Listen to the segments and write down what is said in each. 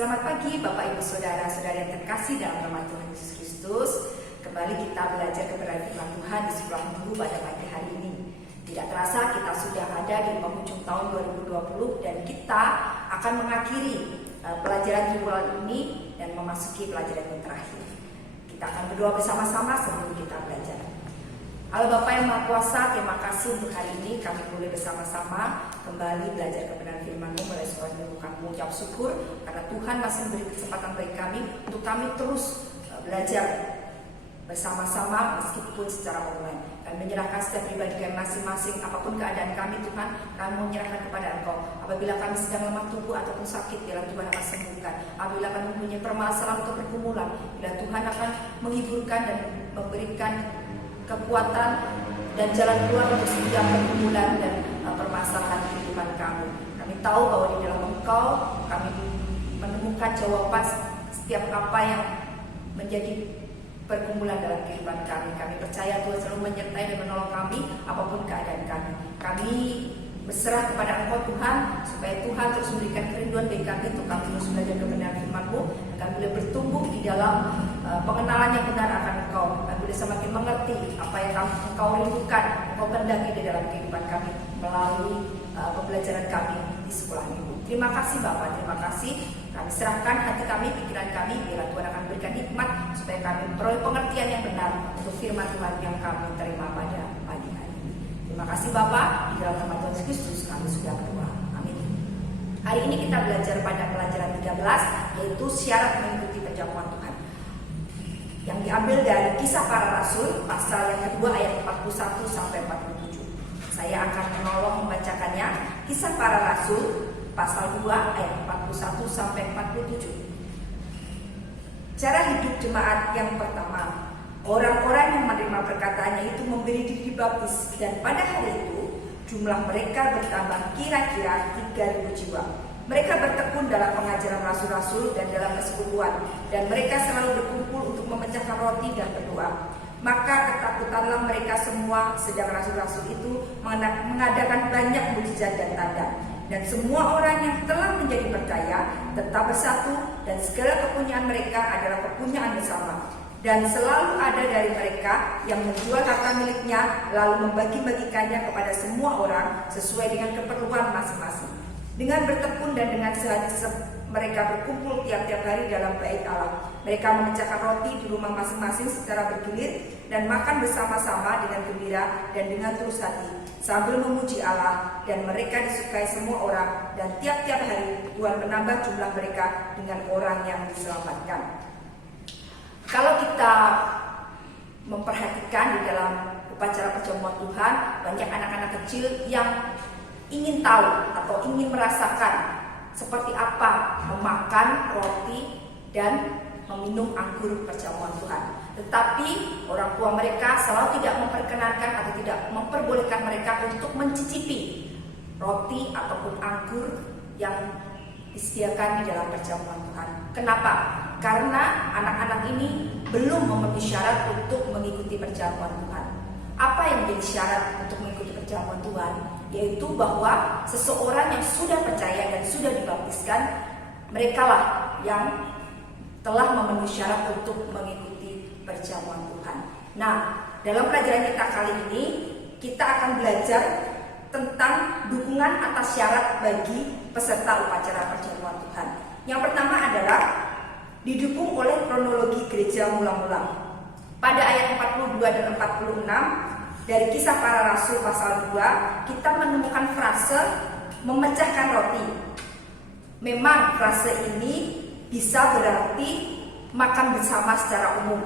Selamat pagi Bapak Ibu Saudara-saudara yang terkasih dalam nama Tuhan Yesus Kristus. Kembali kita belajar kebenaran firman Tuhan di sekolah minggu pada pagi hari ini. Tidak terasa kita sudah ada di penghujung tahun 2020 dan kita akan mengakhiri pelajaran di bulan ini dan memasuki pelajaran yang terakhir. Kita akan berdoa bersama-sama sebelum kita belajar. Allah Bapa yang Maha Kuasa, terima kasih untuk hari ini kami boleh bersama-sama kembali belajar kebenaran firman-Mu mulai sekolah minggu. Kami mengucap syukur karena Tuhan masih memberi kesempatan bagi kami untuk kami terus belajar bersama-sama meskipun secara online. Kami menyerahkan setiap pribadi kami masing-masing, apapun keadaan kami Tuhan, kami menyerahkan kepada Engkau. Apabila kami sedang lemah tubuh ataupun sakit, biarlah Tuhan akan sembuhkan. Apabila kami mempunyai permasalahan atau pergumulan, bila Tuhan akan menghiburkan dan memberikan kekuatan dan jalan keluar untuk setiap pergumulan dan permasalahan kehidupan kami. Kami tahu bahwa di dalam Engkau kami menemukan jawaban setiap apa yang menjadi pergumulan dalam kehidupan kami. Kami percaya Tuhan selalu menyertai dan menolong kami apapun keadaan kami. Kami berserah kepada Engkau Tuhan, supaya Tuhan terus memberikan kerinduan bagi kami untuk kami terus belajar kebenaran firman-Mu, dan kami boleh bertumbuh di dalam pengenalan yang benar akan Engkau. Kami boleh semakin mengerti apa yang Engkau rindukan, Engkau kehendaki di dalam kehidupan kami melalui pembelajaran kami di sekolah minggu. Terima kasih Bapak, terima kasih. Kami serahkan hati kami, pikiran kami, biarlah Tuhan akan berikan hikmat supaya kami memperoleh pengertian yang benar untuk firman Tuhan yang kami terima pada pagi hari ini. Terima kasih Bapak, di dalam nama Tuhan Yesus Kristus kami sudah berdoa. Amin. Hari ini kita belajar pada pelajaran 13, yaitu syarat mengikuti perjamuan Tuhan, yang diambil dari Kisah Para Rasul pasal yang kedua ayat 41 sampai 47. Saya akan menolong membacakannya. Kisah Para Rasul pasal 2 ayat 41 sampai 47. Cara hidup jemaat yang pertama. Orang-orang yang menerima perkataannya itu memberi diri dibaptis, dan pada hari itu jumlah mereka bertambah kira-kira 3.000 jiwa. Mereka bertekun dalam pengajaran rasul-rasul dan dalam persekutuan, dan mereka selalu berkumpul untuk memecahkan roti dan berdoa. Maka ketakutanlah mereka semua, sedang rasul-rasul itu mengadakan banyak mukjizat dan tanda. Dan semua orang yang telah menjadi percaya tetap bersatu, dan segala kepunyaan mereka adalah kepunyaan bersama. Dan selalu ada dari mereka yang menjual harta miliknya lalu membagi-bagikannya kepada semua orang sesuai dengan keperluan masing-masing. Dengan bertekun dan dengan sehati mereka berkumpul tiap-tiap hari dalam bait Allah. Mereka memecahkan roti di rumah masing-masing secara bergilir dan makan bersama-sama dengan gembira dan dengan tulus hati sambil memuji Allah, dan mereka disukai semua orang, dan tiap-tiap hari Tuhan menambah jumlah mereka dengan orang yang diselamatkan. Kalau kita memperhatikan di dalam upacara perjamuan Tuhan, banyak anak-anak kecil yang ingin tahu atau ingin merasakan seperti apa memakan roti dan meminum anggur perjamuan Tuhan. Tetapi orang tua mereka selalu tidak memperkenankan atau tidak memperbolehkan mereka untuk mencicipi roti ataupun anggur yang disediakan di dalam perjamuan Tuhan. Kenapa? Karena anak-anak ini belum memenuhi syarat untuk mengikuti perjamuan Tuhan. Apa yang menjadi syarat untuk mengikuti perjamuan Tuhan? Yaitu bahwa seseorang yang sudah percaya dan sudah dibaptiskan, merekalah yang telah memenuhi syarat untuk mengikuti perjamuan Tuhan. Nah, dalam pelajaran kita kali ini, kita akan belajar tentang dukungan atas syarat bagi peserta upacara perjamuan Tuhan. Yang pertama adalah didukung oleh kronologi gereja mula-mula. Pada ayat 42 dan 46 dari Kisah Para Rasul pasal 2, kita menemukan frase memecahkan roti. Memang frase ini bisa berarti makan bersama secara umum.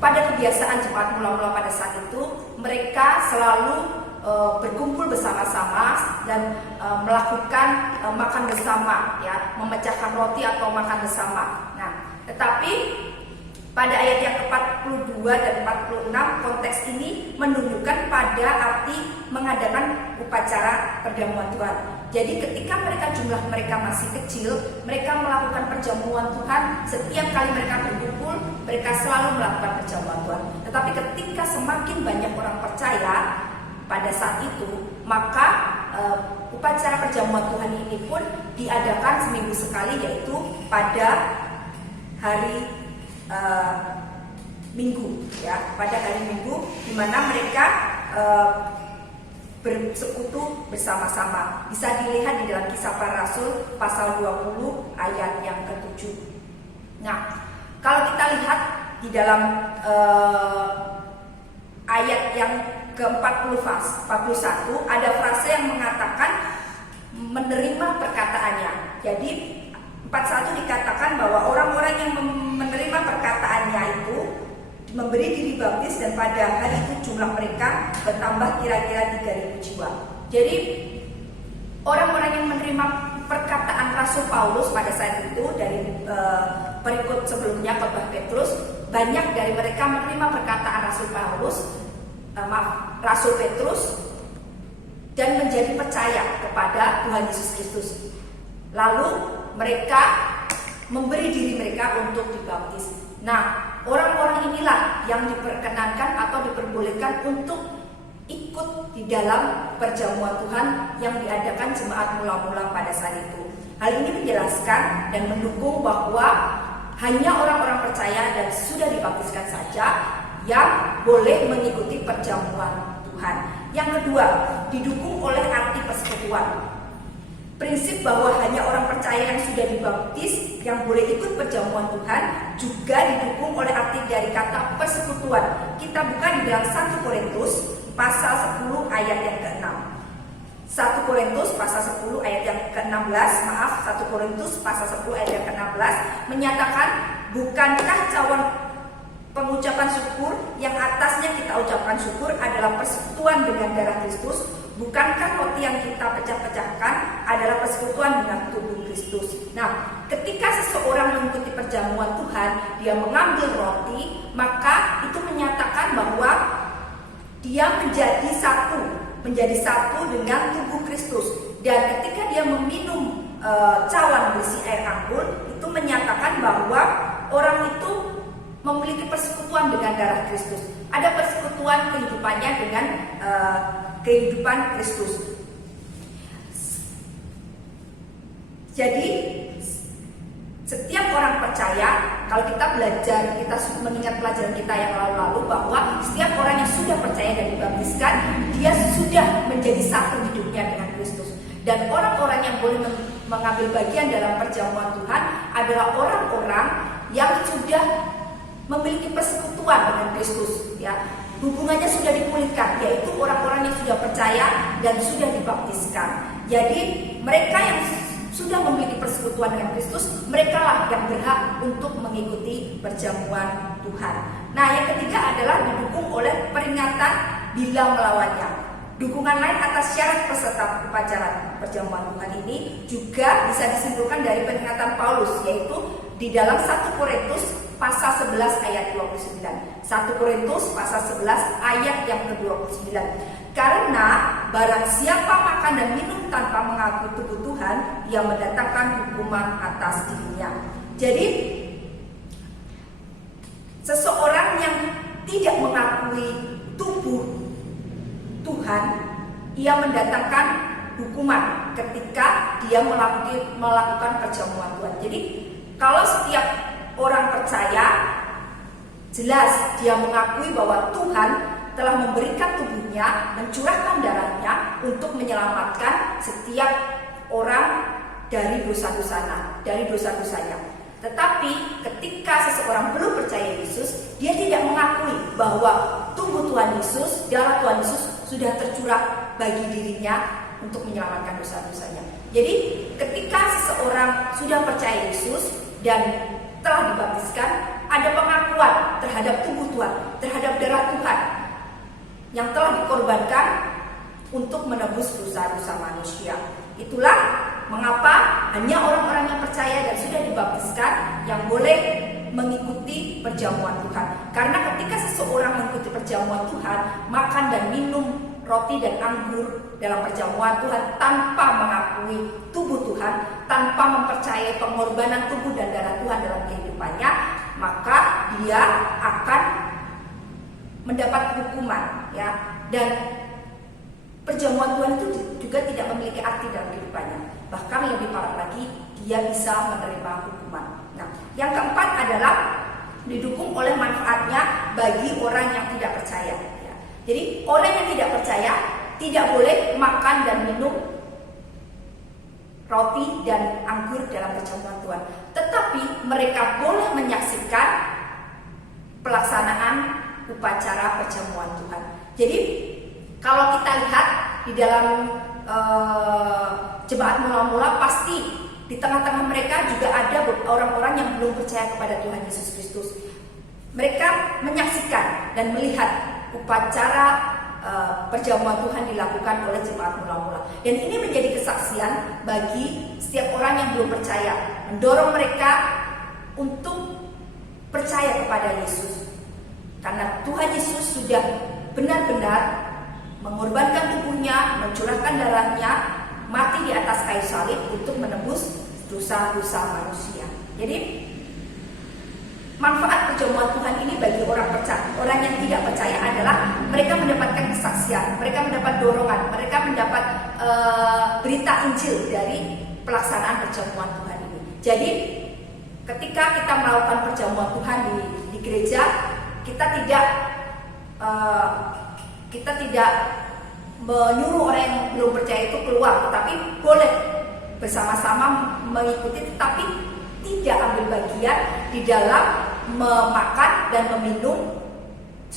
Pada kebiasaan jemaat mula-mula pada saat itu, mereka selalu berkumpul bersama-sama dan melakukan makan bersama, ya, memecahkan roti atau makan bersama. Nah, tetapi pada ayat yang ke-42 dan 46, konteks ini menunjukkan pada arti mengadakan upacara perjamuan Tuhan. Jadi ketika jumlah mereka masih kecil, mereka melakukan perjamuan Tuhan. Setiap kali mereka berkumpul, mereka selalu melakukan perjamuan Tuhan. Tetapi ketika semakin banyak orang percaya pada saat itu, maka upacara perjamuan Tuhan ini pun diadakan seminggu sekali, yaitu pada hari Minggu, ya, pada hari Minggu, di mana mereka bersekutu bersama-sama. Bisa dilihat di dalam Kisah Para Rasul pasal 20 ayat yang ke-7. Nah, kalau kita lihat di dalam ayat yang ke-41 ada frase yang mengatakan menerima perkataannya. Jadi 41 dikatakan bahwa orang-orang yang menerima perkataannya itu memberi diri baptis, dan pada hari itu jumlah mereka bertambah kira-kira 3.000 jiwa. Jadi orang-orang yang menerima perkataan Rasul Paulus pada saat itu, dari perikop sebelumnya khotbah Petrus, banyak dari mereka menerima perkataan Rasul Petrus dan menjadi percaya kepada Tuhan Yesus Kristus. Lalu mereka memberi diri mereka untuk dibaptis. Nah, orang-orang inilah yang diperkenankan atau diperbolehkan untuk ikut di dalam perjamuan Tuhan yang diadakan jemaat mula-mula pada saat itu. Hal ini menjelaskan dan mendukung bahwa hanya orang-orang percaya dan sudah dibaptiskan saja yang boleh mengikuti perjamuan Tuhan. Yang kedua, didukung oleh arti persekutuan. Prinsip bahwa hanya orang percaya yang sudah dibaptis yang boleh ikut perjamuan Tuhan juga didukung oleh arti dari kata persekutuan. Kita buka di dalam 1 Korintus pasal 10 ayat yang ke-6. 1 Korintus pasal 10 ayat yang ke-16, 1 Korintus pasal 10 ayat yang ke-16 menyatakan, bukankah cawan pengucapan syukur yang atasnya kita ucapkan syukur adalah persekutuan dengan darah Kristus? Bukankah roti yang kita pecah-pecahkan adalah persekutuan dengan tubuh Kristus? Nah, ketika seseorang mengikuti perjamuan Tuhan, dia mengambil roti, maka itu menyatakan bahwa dia menjadi satu dengan tubuh Kristus. Dan ketika dia meminum cawan berisi air anggur, itu menyatakan bahwa orang itu memiliki persekutuan dengan darah Kristus. Ada persekutuan kehidupannya dengan kehidupan Kristus. Jadi setiap orang percaya, kalau kita belajar, kita mengingat pelajaran kita yang lalu-lalu, bahwa setiap orang yang sudah percaya dan dibaptiskan, dia sudah menjadi satu hidupnya dengan Kristus. Dan orang-orang yang boleh mengambil bagian dalam perjamuan Tuhan adalah orang-orang yang sudah memiliki persekutuan dengan Kristus, ya. Hubungannya sudah dipulihkan, yaitu orang-orang yang sudah percaya dan sudah dibaptiskan. Jadi mereka yang sudah memiliki persekutuan dengan Kristus, mereka lah yang berhak untuk mengikuti perjamuan Tuhan. Nah, yang ketiga adalah didukung oleh peringatan bila melawannya. Dukungan lain atas syarat peserta upacara perjamuan Tuhan ini juga bisa disimpulkan dari peringatan Paulus, yaitu di dalam 1 Korintus pasal 11 ayat 29. 1 Korintus pasal 11 ayat yang ke-29. Karena barang siapa makan dan minum tanpa mengakui tubuh Tuhan, ia mendatangkan hukuman atas dirinya. Jadi seseorang yang tidak mengakui tubuh Tuhan, ia mendatangkan hukuman ketika dia melakukan perjamuan Tuhan. Jadi kalau setiap orang percaya, jelas dia mengakui bahwa Tuhan telah memberikan tubuhnya, mencurahkan darahnya untuk menyelamatkan setiap orang dari dosa-dosanya. Tetapi ketika seseorang belum percaya Yesus, dia tidak mengakui bahwa tubuh Tuhan Yesus, darah Tuhan Yesus sudah tercurah bagi dirinya untuk menyelamatkan dosa-dosanya. Jadi ketika seseorang sudah percaya Yesus dan telah dibaptiskan, ada pengakuan terhadap tubuh Tuhan, terhadap darah Tuhan yang telah dikorbankan untuk menebus dosa-dosa manusia. Itulah mengapa hanya orang-orang yang percaya dan sudah dibaptiskan yang boleh mengikuti perjamuan Tuhan. Karena ketika seseorang mengikuti perjamuan Tuhan, makan dan minum roti dan anggur dalam perjamuan Tuhan tanpa mengakui tubuh Tuhan, tanpa mempercayai pengorbanan tubuh dan darah Tuhan dalam kehidupannya, maka dia akan mendapat hukuman, ya. Dan perjamuan Tuhan itu juga tidak memiliki arti dalam kehidupannya. bahkan lebih parah lagi, dia bisa menerima hukuman. Nah, yang keempat adalah didukung oleh manfaatnya bagi orang yang tidak percaya. Ya. Jadi orang yang tidak percaya tidak boleh makan dan minum roti dan anggur dalam perjamuan Tuhan, tetapi mereka boleh menyaksikan pelaksanaan upacara perjamuan Tuhan. Jadi kalau kita lihat di dalam jemaat mula-mula, pasti di tengah-tengah mereka juga ada orang-orang yang belum percaya kepada Tuhan Yesus Kristus. Mereka menyaksikan dan melihat upacara perjamuan Tuhan dilakukan oleh jemaat mula-mula, dan ini menjadi kesaksian bagi setiap orang yang belum percaya, mendorong mereka untuk percaya kepada Yesus, karena Tuhan Yesus sudah benar-benar mengorbankan tubuhnya, mencurahkan darahnya, mati di atas kayu salib untuk menebus dosa-dosa manusia. Jadi manfaat perjamuan Tuhan ini bagi orang percaya, orang yang tidak percaya adalah mereka mendapatkan kesaksian, mereka mendapat dorongan, mereka mendapat berita Injil dari pelaksanaan perjamuan Tuhan ini. Jadi ketika kita melakukan perjamuan Tuhan di gereja, kita tidak menyuruh orang yang belum percaya itu keluar, tetapi boleh bersama-sama mengikuti, tetapi tidak ambil bagian di dalam memakan dan meminum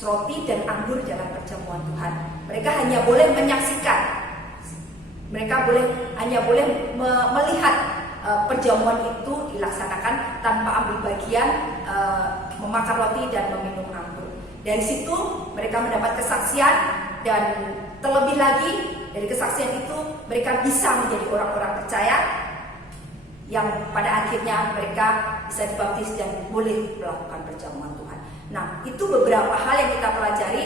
roti dan anggur dalam perjamuan Tuhan. Mereka hanya boleh menyaksikan, mereka hanya boleh melihat perjamuan itu dilaksanakan tanpa ambil bagian memakan roti dan meminum anggur. Dari situ mereka mendapat kesaksian, dan terlebih lagi dari kesaksian itu mereka bisa menjadi orang-orang percaya yang pada akhirnya mereka bisa dibaptis dan boleh melakukan perjamuan Tuhan. Nah, itu beberapa hal yang kita pelajari,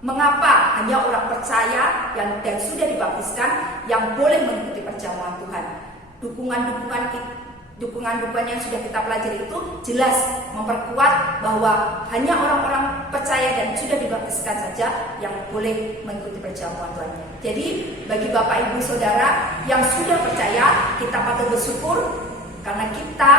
mengapa hanya orang percaya dan sudah dibaptiskan yang boleh mengikuti perjamuan Tuhan. Dukungan yang sudah kita pelajari itu jelas memperkuat bahwa hanya orang-orang percaya dan sudah dibaptiskan saja yang boleh mengikuti perjamuan Tuhan. Jadi bagi Bapak Ibu Saudara yang sudah percaya, kita patut bersyukur karena kita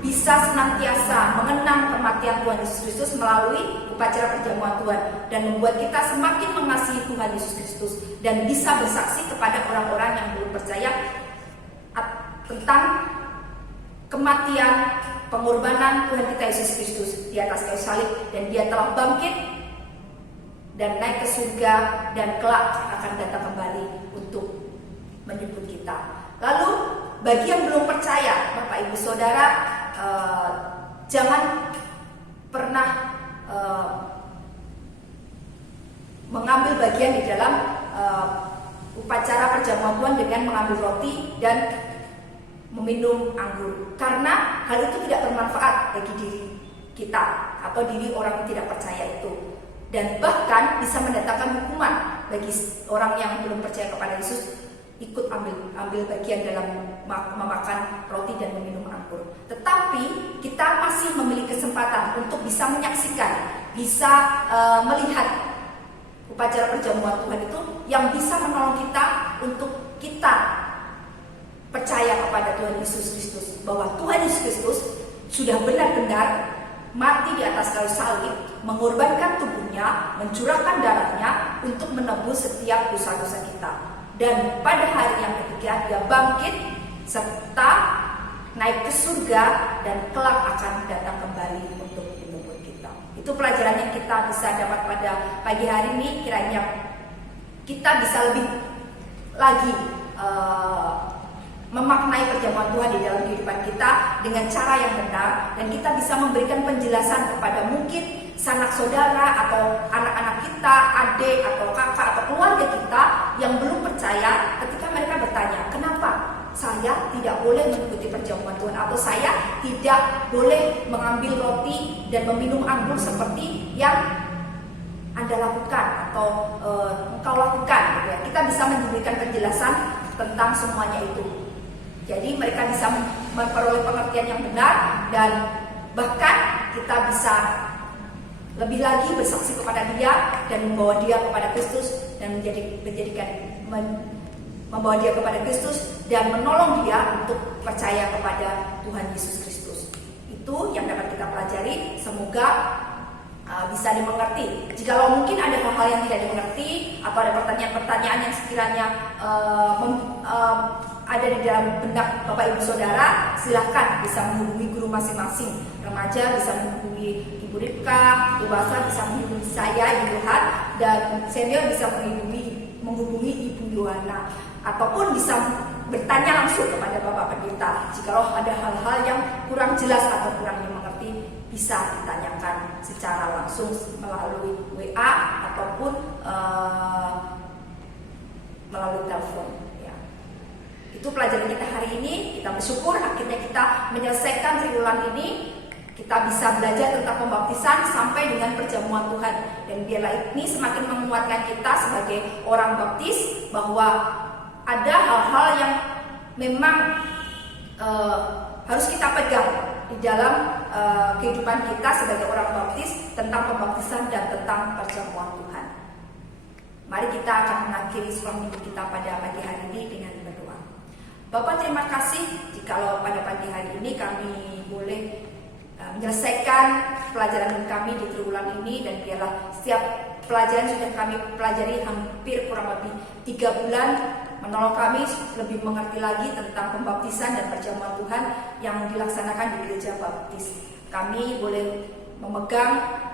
bisa senantiasa mengenang kematian Tuhan Yesus Kristus melalui upacara perjamuan Tuhan, dan membuat kita semakin mengasihi Tuhan Yesus Kristus dan bisa bersaksi kepada orang-orang yang belum percaya tentang kematian, pengorbanan Tuhan kita Yesus Kristus di atas kayu salib, dan Dia telah bangkit dan naik ke surga, dan kelak akan datang kembali untuk menjemput kita. Lalu bagi yang belum percaya, Bapak Ibu Saudara, jangan pernah mengambil bagian di dalam upacara perjamuan Tuhan dengan mengambil roti dan meminum anggur, karena hal itu tidak bermanfaat bagi diri kita atau diri orang yang tidak percaya itu, dan bahkan bisa mendatangkan hukuman bagi orang yang belum percaya kepada Yesus ikut ambil bagian dalam memakan roti dan meminum anggur. Tetapi kita masih memiliki kesempatan untuk bisa menyaksikan, bisa melihat upacara perjamuan Tuhan itu yang bisa menolong kita untuk kita percaya kepada Tuhan Yesus Kristus, bahwa Tuhan Yesus Kristus sudah benar-benar mati di atas kayu salib, mengorbankan tubuhnya, mencurahkan darahnya untuk menebus setiap dosa-dosa kita. Dan pada hari yang ketiga Dia bangkit serta naik ke surga, dan kelak akan datang kembali untuk menjemput kita. Itu pelajaran yang kita bisa dapat pada pagi hari ini. Kiranya kita bisa lebih lagi memaknai perjamuan Tuhan di dalam kehidupan kita dengan cara yang benar, dan kita bisa memberikan penjelasan kepada mungkin sanak saudara atau anak-anak kita, adik atau kakak atau keluarga kita yang belum percaya, ketika mereka bertanya, kenapa saya tidak boleh mengikuti perjamuan Tuhan, atau saya tidak boleh mengambil roti dan meminum anggur seperti yang Anda lakukan atau engkau lakukan, gitu ya. Kita bisa memberikan penjelasan tentang semuanya itu. Jadi mereka bisa memperoleh pengertian yang benar, dan bahkan kita bisa lebih lagi bersaksi kepada Dia dan membawa dia kepada Kristus, dan membawa dia kepada Kristus dan menolong dia untuk percaya kepada Tuhan Yesus Kristus. Itu yang dapat kita pelajari. Semoga bisa dimengerti. Jikalau mungkin ada hal-hal yang tidak dimengerti atau ada pertanyaan-pertanyaan yang sekiranya ada di dalam benak Bapak Ibu Saudara, silahkan bisa menghubungi guru masing-masing. Remaja bisa menghubungi Ibu Ripka, dewasa bisa menghubungi saya, Ibu Hat, dan senior bisa menghubungi Ibu Yohana, ataupun bisa bertanya langsung kepada Bapak Pendeta. Jikalau ada hal-hal yang kurang jelas atau kurang dimengerti, bisa ditanyakan secara langsung melalui WA ataupun melalui telepon. Itu pelajaran kita hari ini. Kita bersyukur akhirnya kita menyelesaikan triwulan ini. Kita bisa belajar tentang pembaptisan sampai dengan perjamuan Tuhan. Dan biarlah ini semakin menguatkan kita sebagai orang baptis bahwa ada hal-hal yang memang harus kita pegang di dalam kehidupan kita sebagai orang baptis, tentang pembaptisan dan tentang perjamuan Tuhan. Mari kita akan mengakhiri sekolah minggu kita pada pagi hari ini dengan berdoa. Bapak, terima kasih jikalau pada pagi hari ini kami boleh menyelesaikan pelajaran kami di triwulan ini, dan biarlah setiap pelajaran sudah kami pelajari hampir kurang lebih 3 bulan, menolong kami lebih mengerti lagi tentang pembaptisan dan perjamuan Tuhan yang dilaksanakan di gereja baptis. Kami boleh memegang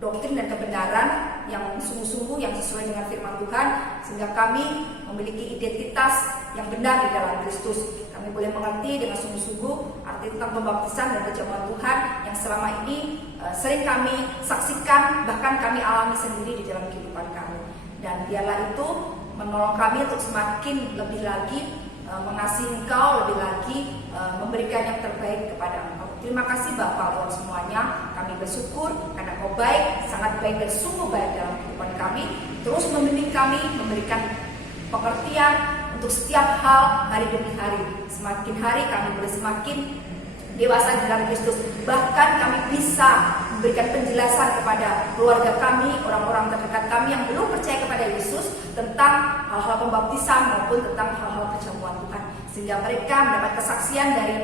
doktrin dan kebenaran yang sungguh-sungguh yang sesuai dengan firman Tuhan, sehingga kami memiliki identitas yang benar di dalam Kristus. Kami boleh mengerti dengan sungguh-sungguh arti tentang pembaptisan dan perjamuan Tuhan yang selama ini sering kami saksikan, bahkan kami alami sendiri di dalam kehidupan kami. Dan biarlah itu menolong kami untuk semakin lebih lagi mengasihi Engkau, lebih lagi memberikan yang terbaik kepada Engkau. Terima kasih Bapak buat semuanya. Kami bersyukur karena Kau baik, sangat baik dan sungguh baik dalam kehidupan kami. Terus membimbing kami, memberikan pengertian untuk setiap hal hari demi hari. Semakin hari kami boleh semakin dewasa di dalam Kristus. Bahkan kami bisa memberikan penjelasan kepada keluarga kami, orang-orang terdekat kami yang belum percaya kepada Yesus tentang hal-hal pembaptisan maupun tentang hal-hal perjamuan Tuhan, sehingga mereka mendapat kesaksian dari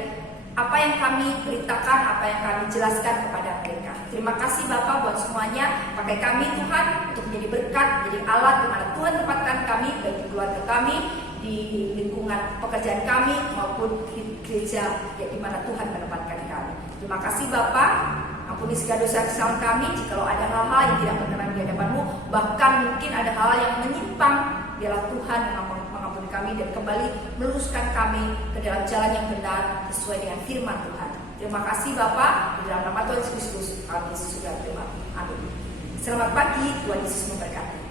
apa yang kami beritakan, apa yang kami jelaskan kepada mereka. Terima kasih Bapak buat semuanya. Pakai kami Tuhan untuk menjadi berkat, menjadi alat di mana Tuhan tempatkan kami, baik di keluarga kami, di lingkungan pekerjaan kami, maupun di gereja di mana Tuhan menempatkan kami. Terima kasih Bapak. Ampuni segala dosa kesalahan kami. Jikalau ada hal-hal yang tidak berkenan di hadapan-Mu, bahkan mungkin ada hal yang menyimpang, biarlah Tuhan mengampuni kami dan kembali meluruskan kami ke dalam jalan yang benar sesuai dengan firman Tuhan. Terima kasih Bapak, di dalam nama Tuhan Yesus Kristus kami sudah terima. Amin. Selamat pagi, Tuhan Yesus memberkati.